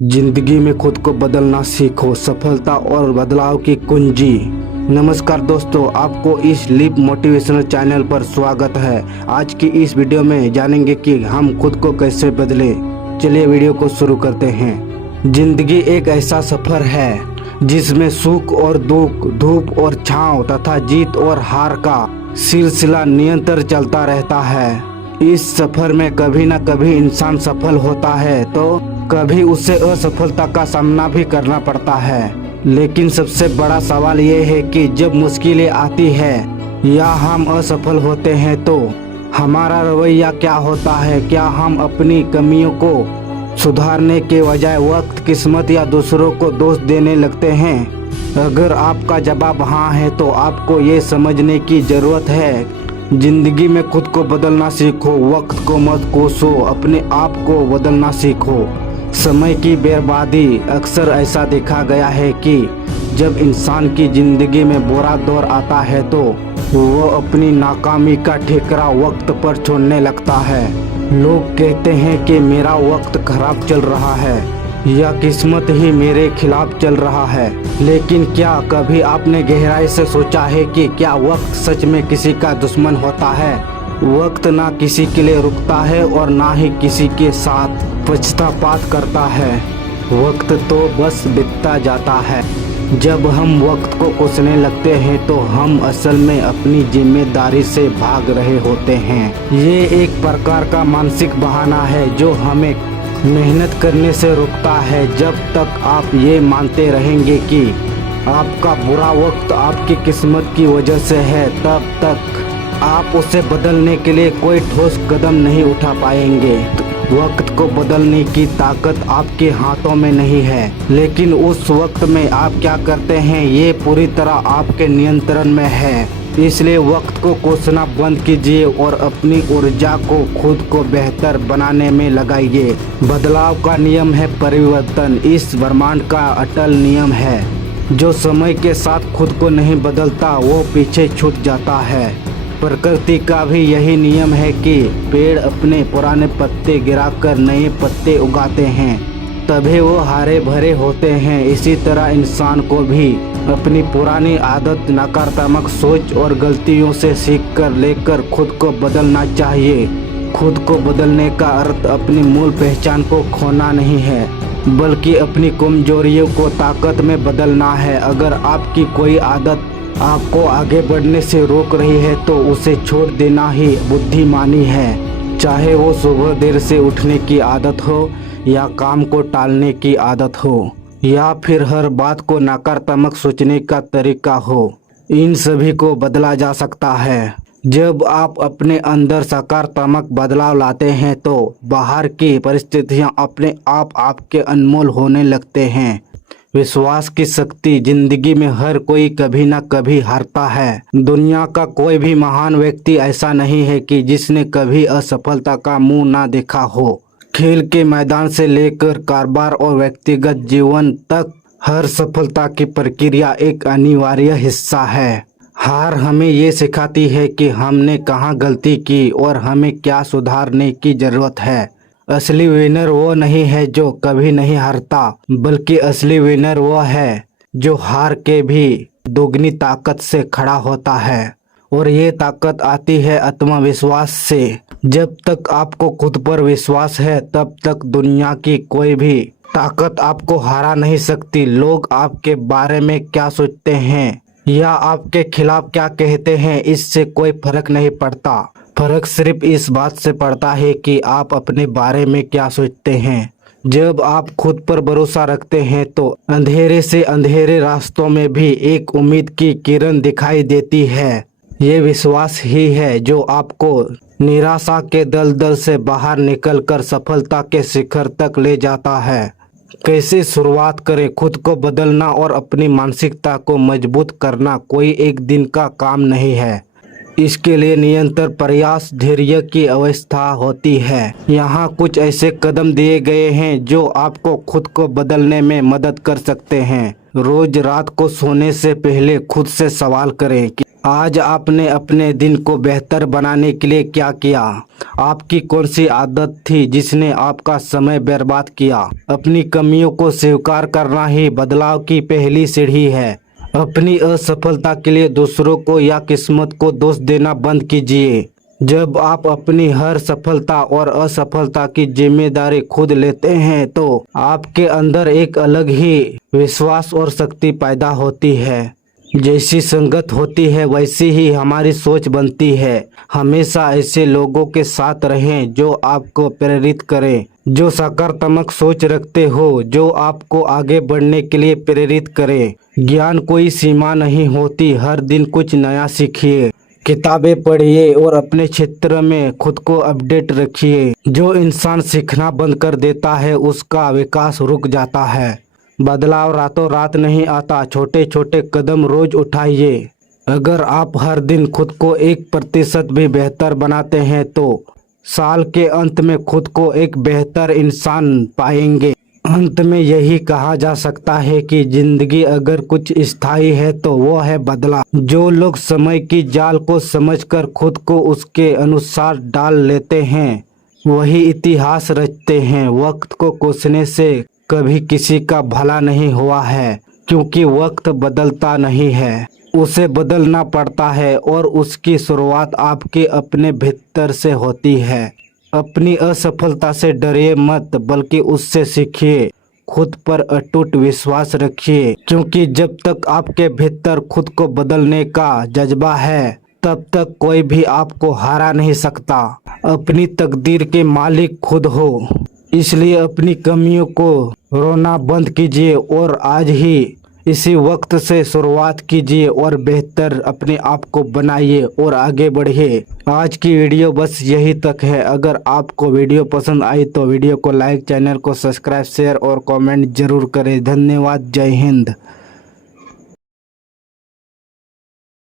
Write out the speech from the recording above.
जिंदगी में खुद को बदलना सीखो, सफलता और बदलाव की कुंजी। नमस्कार दोस्तों, आपको इस लिप मोटिवेशनल चैनल पर स्वागत है। आज की इस वीडियो में जानेंगे कि हम खुद को कैसे बदलें। चलिए वीडियो को शुरू करते हैं। जिंदगी एक ऐसा सफर है जिसमें सुख और दुख, धूप और छांव तथा जीत और हार का सिलसिला निरंतर चलता रहता है। इस सफर में कभी न कभी इंसान सफल होता है तो कभी उसे असफलता का सामना भी करना पड़ता है। लेकिन सबसे बड़ा सवाल ये है कि जब मुश्किलें आती है या हम असफल होते हैं तो हमारा रवैया क्या होता है। क्या हम अपनी कमियों को सुधारने के बजाय वक्त, किस्मत या दूसरों को दोष देने लगते हैं? अगर आपका जवाब हाँ है तो आपको ये समझने की ज़रूरत है, जिंदगी में खुद को बदलना सीखो, वक्त को मत कोसो, अपने आप को बदलना सीखो। समय की बर्बादी अक्सर ऐसा देखा गया है कि जब इंसान की जिंदगी में बुरा दौर आता है तो वो अपनी नाकामी का ठिकरा वक्त पर छोड़ने लगता है। लोग कहते हैं कि मेरा वक्त खराब चल रहा है या किस्मत ही मेरे खिलाफ चल रहा है। लेकिन क्या कभी आपने गहराई से सोचा है कि क्या वक्त सच में किसी का दुश्मन होता है? वक्त ना किसी के लिए रुकता है और ना ही किसी के साथ पछतापात करता है। वक्त तो बस बीतता जाता है। जब हम वक्त को कोसने लगते हैं तो हम असल में अपनी जिम्मेदारी से भाग रहे होते हैं। ये एक प्रकार का मानसिक बहाना है जो हमें मेहनत करने से रोकता है। जब तक आप ये मानते रहेंगे कि आपका बुरा वक्त आपकी किस्मत की वजह से है, तब तक आप उसे बदलने के लिए कोई ठोस कदम नहीं उठा पाएंगे। वक्त को बदलने की ताकत आपके हाथों में नहीं है, लेकिन उस वक्त में आप क्या करते हैं ये पूरी तरह आपके नियंत्रण में है। इसलिए वक्त को कोसना बंद कीजिए और अपनी ऊर्जा को खुद को बेहतर बनाने में लगाइए। बदलाव का नियम है परिवर्तन, इस ब्रह्मांड का अटल नियम है। जो समय के साथ खुद को नहीं बदलता वो पीछे छूट जाता है। प्रकृति का भी यही नियम है कि पेड़ अपने पुराने पत्ते गिराकर नए पत्ते उगाते हैं, तभी वो हरे भरे होते हैं। इसी तरह इंसान को भी अपनी पुरानी आदत, नकारात्मक सोच और गलतियों से सीख कर लेकर खुद को बदलना चाहिए। खुद को बदलने का अर्थ अपनी मूल पहचान को खोना नहीं है, बल्कि अपनी कमजोरियों को ताकत में बदलना है। अगर आपकी कोई आदत आपको आगे बढ़ने से रोक रही है तो उसे छोड़ देना ही बुद्धिमानी है। चाहे वो सुबह देर से उठने की आदत हो या काम को टालने की आदत हो या फिर हर बात को नकारात्मक सोचने का तरीका हो, इन सभी को बदला जा सकता है। जब आप अपने अंदर सकारात्मक बदलाव लाते हैं तो बाहर की परिस्थितियां अपने आप आपके अनमोल होने लगते हैं। विश्वास की शक्ति, जिंदगी में हर कोई कभी न कभी हारता है। दुनिया का कोई भी महान व्यक्ति ऐसा नहीं है कि जिसने कभी असफलता का मुंह ना देखा हो। खेल के मैदान से लेकर कारोबार और व्यक्तिगत जीवन तक हर सफलता की प्रक्रिया एक अनिवार्य हिस्सा है। हार हमें ये सिखाती है कि हमने कहाँ गलती की और हमें क्या सुधारने की जरूरत है। असली विनर वो नहीं है जो कभी नहीं हारता, बल्कि असली विनर वो है जो हार के भी दोगुनी ताकत से खड़ा होता है। और ये ताकत आती है आत्मविश्वास से। जब तक आपको खुद पर विश्वास है तब तक दुनिया की कोई भी ताकत आपको हरा नहीं सकती। लोग आपके बारे में क्या सोचते हैं या आपके खिलाफ क्या कहते हैं, इससे कोई फर्क नहीं पड़ता। फर्क सिर्फ इस बात से पड़ता है कि आप अपने बारे में क्या सोचते हैं। जब आप खुद पर भरोसा रखते हैं तो अंधेरे से अंधेरे रास्तों में भी एक उम्मीद की किरण दिखाई देती है। ये विश्वास ही है जो आपको निराशा के दलदल से बाहर निकलकर सफलता के शिखर तक ले जाता है। कैसे शुरुआत करें? खुद को बदलना और अपनी मानसिकता को मजबूत करना कोई एक दिन का काम नहीं है। इसके लिए निरंतर प्रयास, धैर्य की अवस्था होती है। यहाँ कुछ ऐसे कदम दिए गए हैं जो आपको खुद को बदलने में मदद कर सकते हैं। रोज रात को सोने से पहले खुद से सवाल करें कि आज आपने अपने दिन को बेहतर बनाने के लिए क्या किया? आपकी कौन सी आदत थी जिसने आपका समय बर्बाद किया? अपनी कमियों को स्वीकार करना ही बदलाव की पहली सीढ़ी है। अपनी असफलता के लिए दूसरों को या किस्मत को दोष देना बंद कीजिए। जब आप अपनी हर सफलता और असफलता की जिम्मेदारी खुद लेते हैं तो आपके अंदर एक अलग ही विश्वास और शक्ति पैदा होती है। जैसी संगत होती है वैसी ही हमारी सोच बनती है। हमेशा ऐसे लोगों के साथ रहें जो आपको प्रेरित करें, जो सकारात्मक सोच रखते हो, जो आपको आगे बढ़ने के लिए प्रेरित करें। ज्ञान कोई सीमा नहीं होती, हर दिन कुछ नया सीखिए, किताबें पढ़िए और अपने क्षेत्र में खुद को अपडेट रखिए। जो इंसान सीखना बंद कर देता है उसका विकास रुक जाता है। बदलाव रातों रात नहीं आता, छोटे छोटे कदम रोज उठाइए। अगर आप हर दिन खुद को 1% भी बेहतर बनाते हैं तो साल के अंत में खुद को एक बेहतर इंसान पाएंगे। अंत में यही कहा जा सकता है कि जिंदगी अगर कुछ स्थायी है तो वो है बदलाव। जो लोग समय की जाल को समझकर खुद को उसके अनुसार डाल लेते हैं वही इतिहास रचते हैं। वक्त को कोसने से कभी किसी का भला नहीं हुआ है, क्योंकि वक्त बदलता नहीं है, उसे बदलना पड़ता है और उसकी शुरुआत आपके अपने भीतर से होती है। अपनी असफलता से डरिए मत, बल्कि उससे सीखिए। खुद पर अटूट विश्वास रखिए, क्योंकि जब तक आपके भीतर खुद को बदलने का जज्बा है तब तक कोई भी आपको हरा नहीं सकता। अपनी तकदीर के मालिक खुद हो, इसलिए अपनी कमियों को रोना बंद कीजिए और आज ही इसी वक्त से शुरुआत कीजिए और बेहतर अपने आप को बनाइए और आगे बढ़िए। आज की वीडियो बस यही तक है। अगर आपको वीडियो पसंद आई तो वीडियो को लाइक, चैनल को सब्सक्राइब, शेयर और कमेंट जरूर करें। धन्यवाद। जय हिंद।